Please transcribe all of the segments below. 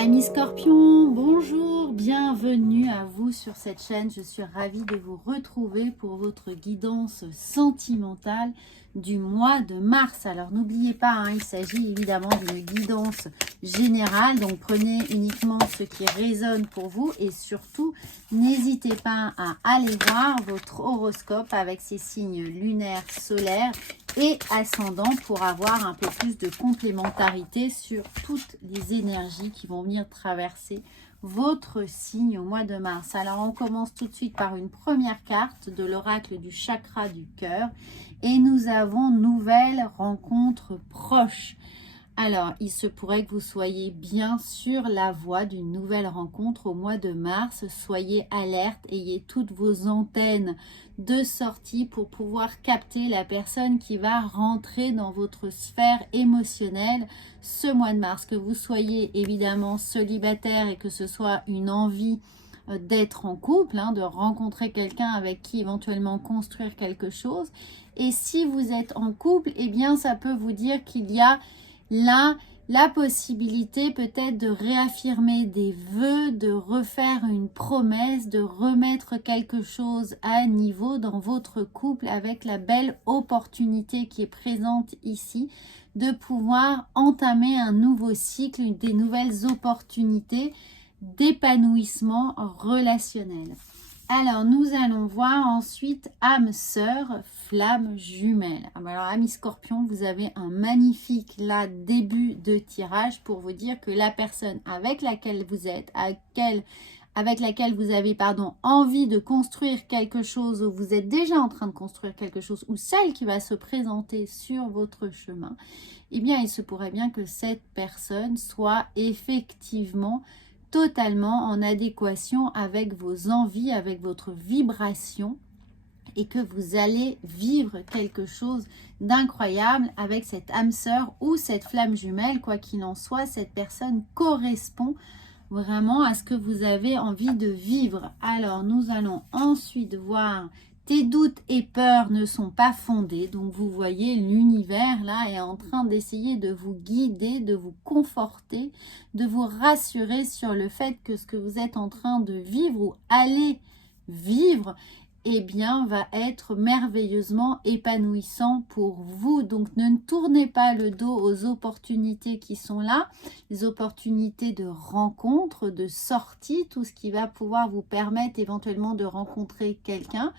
Amis Scorpions, bonjour, bienvenue à vous sur cette chaîne. Je suis ravie de vous retrouver pour votre guidance sentimentale du mois de mars. Alors n'oubliez pas, hein, il s'agit évidemment d'une guidance générale, donc prenez uniquement ce qui résonne pour vous et surtout n'hésitez pas à aller voir votre horoscope avec ses signes lunaires, solaires et ascendant pour avoir un peu plus de complémentarité sur toutes les énergies qui vont venir traverser votre signe au mois de mars. Alors on commence tout de suite par une première carte de l'oracle du chakra du cœur et nous avons nouvelle rencontre proche. Alors, il se pourrait que vous soyez bien sur la voie d'une nouvelle rencontre au mois de mars. Soyez alerte, ayez toutes vos antennes de sortie pour pouvoir capter la personne qui va rentrer dans votre sphère émotionnelle ce mois de mars. Que vous soyez évidemment célibataire et que ce soit une envie d'être en couple, de rencontrer quelqu'un avec qui éventuellement construire quelque chose. Et si vous êtes en couple, eh bien ça peut vous dire qu'il y a là, la possibilité peut-être de réaffirmer des vœux, de refaire une promesse, de remettre quelque chose à niveau dans votre couple avec la belle opportunité qui est présente ici, de pouvoir entamer un nouveau cycle, des nouvelles opportunités d'épanouissement relationnel. Alors, nous allons voir ensuite âme sœur, flamme jumelle. Alors, amis scorpions, vous avez un magnifique là début de tirage pour vous dire que la personne avec laquelle vous êtes, avec laquelle vous avez envie de construire quelque chose, ou vous êtes déjà en train de construire quelque chose, ou celle qui va se présenter sur votre chemin, eh bien, il se pourrait bien que cette personne soit effectivement totalement en adéquation avec vos envies, avec votre vibration et que vous allez vivre quelque chose d'incroyable avec cette âme sœur ou cette flamme jumelle. Quoi qu'il en soit, cette personne correspond vraiment à ce que vous avez envie de vivre. Alors, nous allons ensuite voir tes doutes et peurs ne sont pas fondés. Donc, vous voyez, l'univers là est en train d'essayer de vous guider, de vous conforter, de vous rassurer sur le fait que ce que vous êtes en train de vivre ou allez vivre, eh bien, va être merveilleusement épanouissant pour vous. Donc, ne tournez pas le dos aux opportunités qui sont là, les opportunités de rencontre, de sortie, tout ce qui va pouvoir vous permettre éventuellement de rencontrer quelqu'un,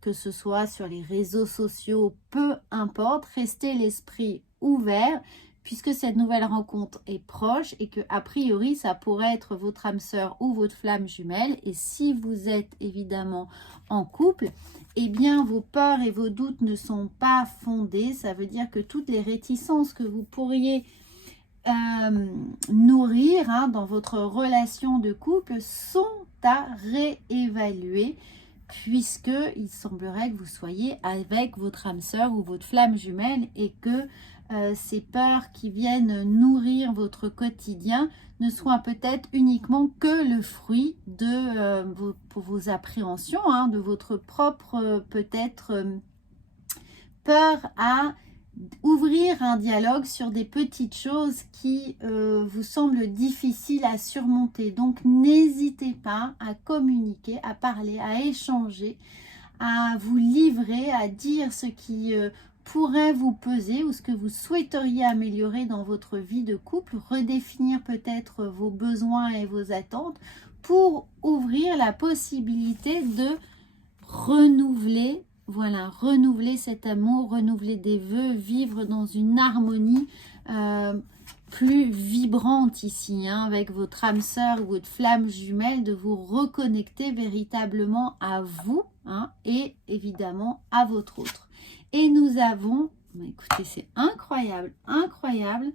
que ce soit sur les réseaux sociaux, peu importe, restez l'esprit ouvert, puisque cette nouvelle rencontre est proche et que a priori ça pourrait être votre âme sœur ou votre flamme jumelle. Et si vous êtes évidemment en couple, eh bien vos peurs et vos doutes ne sont pas fondés. Ça veut dire que toutes les réticences que vous pourriez nourrir dans votre relation de couple sont à réévaluer, puisque il semblerait que vous soyez avec votre âme sœur ou votre flamme jumelle et que ces peurs qui viennent nourrir votre quotidien ne soient peut-être uniquement que le fruit de vos appréhensions, de votre propre peut-être peur à ouvrir un dialogue sur des petites choses qui vous semblent difficiles à surmonter. Donc n'hésitez pas à communiquer, à parler, à échanger, à vous livrer, à dire ce qui pourrait vous peser ou ce que vous souhaiteriez améliorer dans votre vie de couple, redéfinir peut-être vos besoins et vos attentes pour ouvrir la possibilité de renouveler cet amour, renouveler des vœux, vivre dans une harmonie plus vibrante ici, avec votre âme sœur ou votre flamme jumelle, de vous reconnecter véritablement à vous et évidemment à votre autre. Et nous avons, écoutez, c'est incroyable,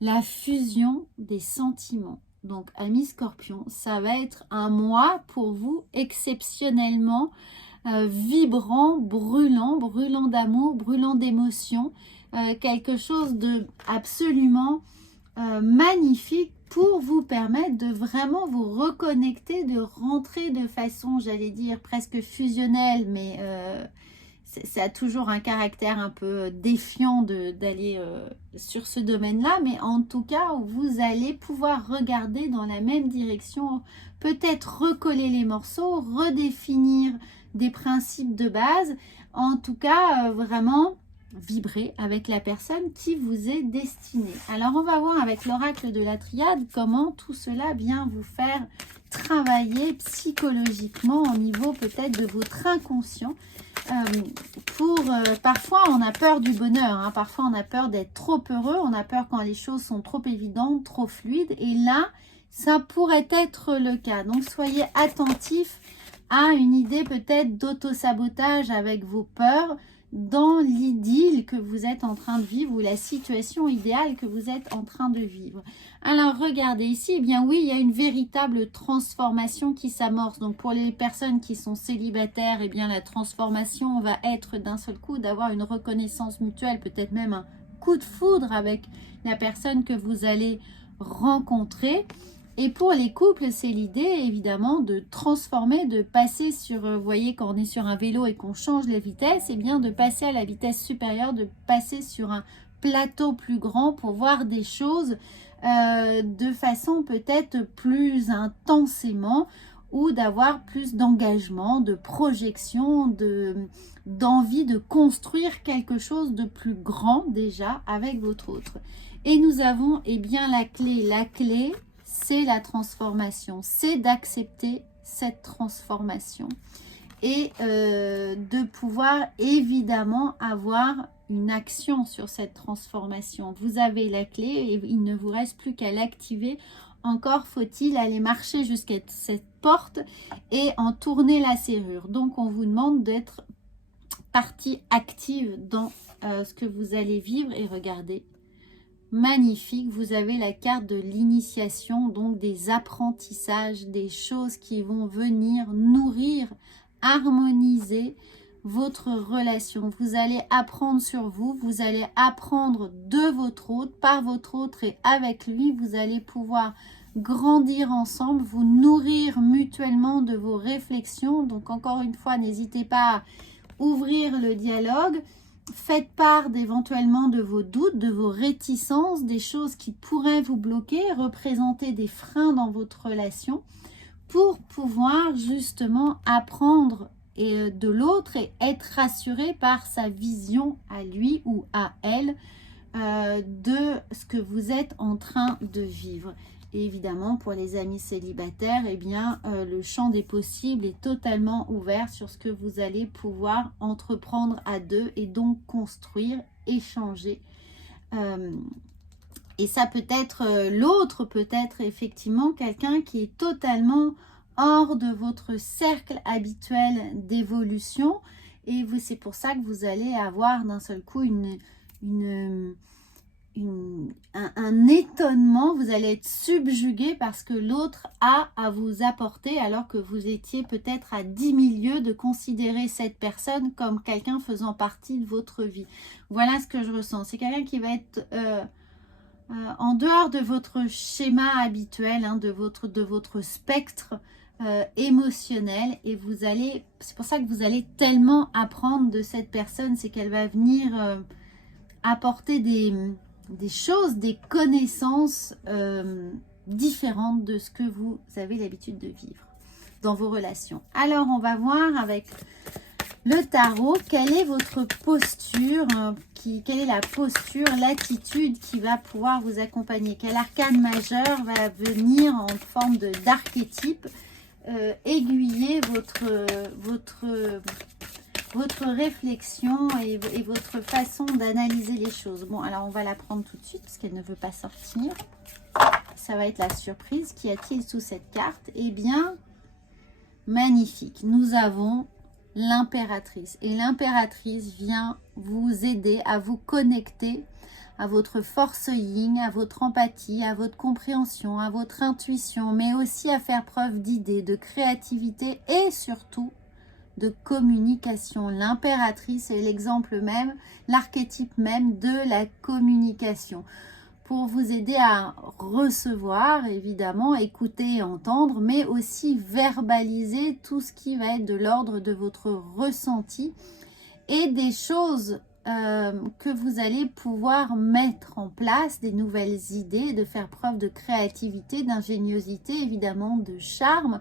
la fusion des sentiments. Donc, amis scorpions, ça va être un mois pour vous exceptionnellement vibrant, brûlant d'amour, brûlant d'émotion, quelque chose de absolument magnifique pour vous permettre de vraiment vous reconnecter, de rentrer de façon, j'allais dire, presque fusionnelle, mais ça a toujours un caractère un peu défiant d'aller sur ce domaine-là, mais en tout cas, vous allez pouvoir regarder dans la même direction, peut-être recoller les morceaux, redéfinir des principes de base, en tout cas, vraiment vibrer avec la personne qui vous est destinée. Alors, on va voir avec l'oracle de la triade comment tout cela vient vous faire travailler psychologiquement au niveau peut-être de votre inconscient. Parfois on a peur du bonheur, hein, parfois on a peur d'être trop heureux, on a peur quand les choses sont trop évidentes, trop fluides, et là ça pourrait être le cas. Donc soyez attentifs à une idée peut-être d'auto-sabotage avec vos peurs dans l'idylle que vous êtes en train de vivre ou la situation idéale que vous êtes en train de vivre. Alors regardez ici, eh bien oui, il y a une véritable transformation qui s'amorce. Donc pour les personnes qui sont célibataires, eh bien la transformation va être d'un seul coup d'avoir une reconnaissance mutuelle, peut-être même un coup de foudre avec la personne que vous allez rencontrer. Et pour les couples, c'est l'idée évidemment de transformer, de passer sur, vous voyez, quand on est sur un vélo et qu'on change la vitesse, et bien de passer à la vitesse supérieure, de passer sur un plateau plus grand pour voir des choses de façon peut-être plus intensément, ou d'avoir plus d'engagement, de projection, d'envie de construire quelque chose de plus grand déjà avec votre autre. Et nous avons eh bien la clé, c'est la transformation, c'est d'accepter cette transformation et de pouvoir évidemment avoir une action sur cette transformation. Vous avez la clé et il ne vous reste plus qu'à l'activer. Encore faut-il aller marcher jusqu'à cette porte et en tourner la serrure. Donc on vous demande d'être partie active dans ce que vous allez vivre. Et regardez, magnifique, vous avez la carte de l'initiation, donc des apprentissages, des choses qui vont venir nourrir, harmoniser votre relation. Vous allez apprendre sur vous, vous allez apprendre de votre autre, par votre autre, et avec lui, vous allez pouvoir grandir ensemble, vous nourrir mutuellement de vos réflexions. Donc encore une fois, n'hésitez pas à ouvrir le dialogue. Faites part éventuellement de vos doutes, de vos réticences, des choses qui pourraient vous bloquer, représenter des freins dans votre relation pour pouvoir justement apprendre de l'autre et être rassuré par sa vision à lui ou à elle de ce que vous êtes en train de vivre. Et évidemment, pour les amis célibataires, eh bien, le champ des possibles est totalement ouvert sur ce que vous allez pouvoir entreprendre à deux et donc construire, échanger. Et ça peut être l'autre, peut être effectivement quelqu'un qui est totalement hors de votre cercle habituel d'évolution. Et c'est pour ça que vous allez avoir d'un seul coup un étonnement, vous allez être subjugué parce que l'autre a à vous apporter alors que vous étiez peut-être à 10 000 lieues de considérer cette personne comme quelqu'un faisant partie de votre vie. Voilà ce que je ressens. C'est quelqu'un qui va être en dehors de votre schéma habituel, hein, de votre spectre émotionnel, et vous allez, c'est pour ça que vous allez tellement apprendre de cette personne, c'est qu'elle va venir apporter des choses, des connaissances différentes de ce que vous avez l'habitude de vivre dans vos relations. Alors, on va voir avec le tarot, quelle est votre posture, quelle est la posture, l'attitude qui va pouvoir vous accompagner. Quel arcane majeur va venir en forme d'archétype aiguiller votre réflexion et votre façon d'analyser les choses. Bon, alors on va la prendre tout de suite parce qu'elle ne veut pas sortir. Ça va être la surprise. Qu'y a-t-il sous cette carte? Eh bien, magnifique. Nous avons l'impératrice. Et l'impératrice vient vous aider à vous connecter à votre force yin, à votre empathie, à votre compréhension, à votre intuition, mais aussi à faire preuve d'idées, de créativité et surtout de communication. L'impératrice est l'exemple même, l'archétype même de la communication. Pour vous aider à recevoir, évidemment, écouter et entendre, mais aussi verbaliser tout ce qui va être de l'ordre de votre ressenti et des choses que vous allez pouvoir mettre en place, des nouvelles idées, de faire preuve de créativité, d'ingéniosité, évidemment de charme,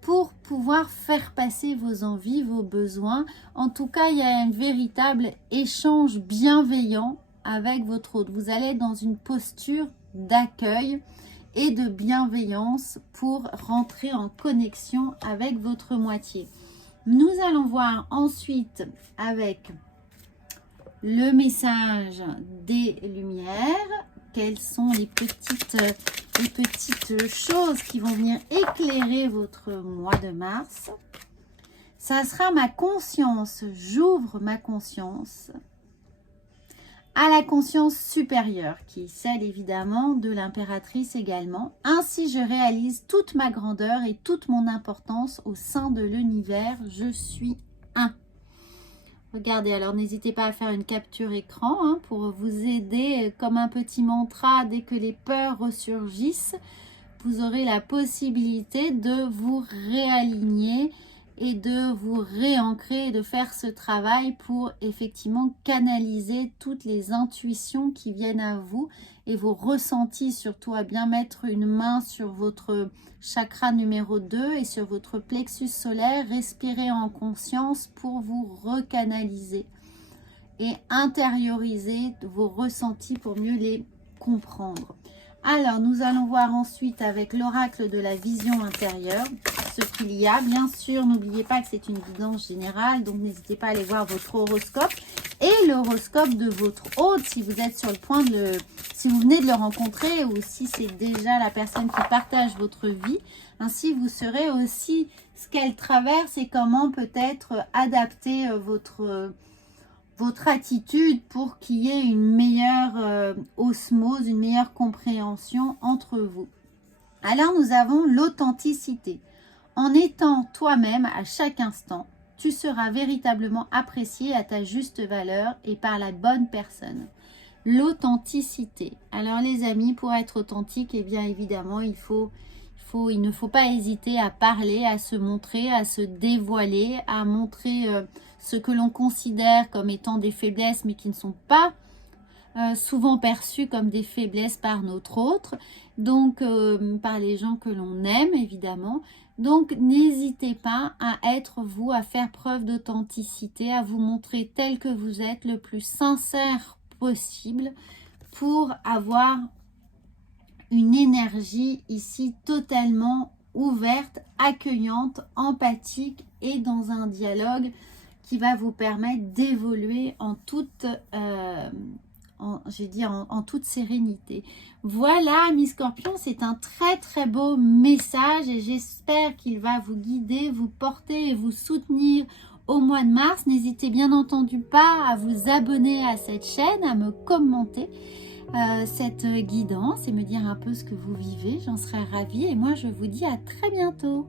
pour pouvoir faire passer vos envies, vos besoins. En tout cas, il y a un véritable échange bienveillant avec votre hôte. Vous allez être dans une posture d'accueil et de bienveillance pour rentrer en connexion avec votre moitié. Nous allons voir ensuite avec le message des lumières, quelles sont les petites choses qui vont venir éclairer votre mois de mars. Ça sera ma conscience, j'ouvre ma conscience à la conscience supérieure, qui est celle évidemment de l'impératrice également. Ainsi, je réalise toute ma grandeur et toute mon importance au sein de l'univers. Je suis un. Regardez, alors n'hésitez pas à faire une capture écran pour vous aider comme un petit mantra. Dès que les peurs ressurgissent, vous aurez la possibilité de vous réaligner et de vous réancrer et de faire ce travail pour effectivement canaliser toutes les intuitions qui viennent à vous et vos ressentis, surtout à bien mettre une main sur votre chakra numéro 2 et sur votre plexus solaire. Respirez en conscience pour vous recanaliser et intérioriser vos ressentis pour mieux les comprendre. Alors, nous allons voir ensuite avec l'oracle de la vision intérieure ce qu'il y a. Bien sûr, n'oubliez pas que c'est une guidance générale, donc n'hésitez pas à aller voir votre horoscope et l'horoscope de votre hôte si vous êtes sur le point de le... Si vous venez de le rencontrer ou si c'est déjà la personne qui partage votre vie. Ainsi, vous saurez aussi ce qu'elle traverse et comment peut-être adapter votre attitude pour qu'il y ait une meilleure osmose, une meilleure compréhension entre vous. Alors, nous avons l'authenticité. En étant toi-même à chaque instant, tu seras véritablement apprécié à ta juste valeur et par la bonne personne. L'authenticité. Alors les amis, pour être authentique, eh bien évidemment, il ne faut pas hésiter à parler, à se montrer, à se dévoiler, à montrer ce que l'on considère comme étant des faiblesses, mais qui ne sont pas souvent perçues comme des faiblesses par notre autre, donc par les gens que l'on aime évidemment. Donc n'hésitez pas à être vous, à faire preuve d'authenticité, à vous montrer tel que vous êtes, le plus sincère possible, pour avoir une énergie ici totalement ouverte, accueillante, empathique et dans un dialogue qui va vous permettre d'évoluer en toute en toute sérénité. Voilà, amis scorpions, c'est un très très beau message et j'espère qu'il va vous guider, vous porter et vous soutenir au mois de mars. N'hésitez bien entendu pas à vous abonner à cette chaîne, à me commenter cette guidance et me dire un peu ce que vous vivez. J'en serais ravie et moi je vous dis à très bientôt.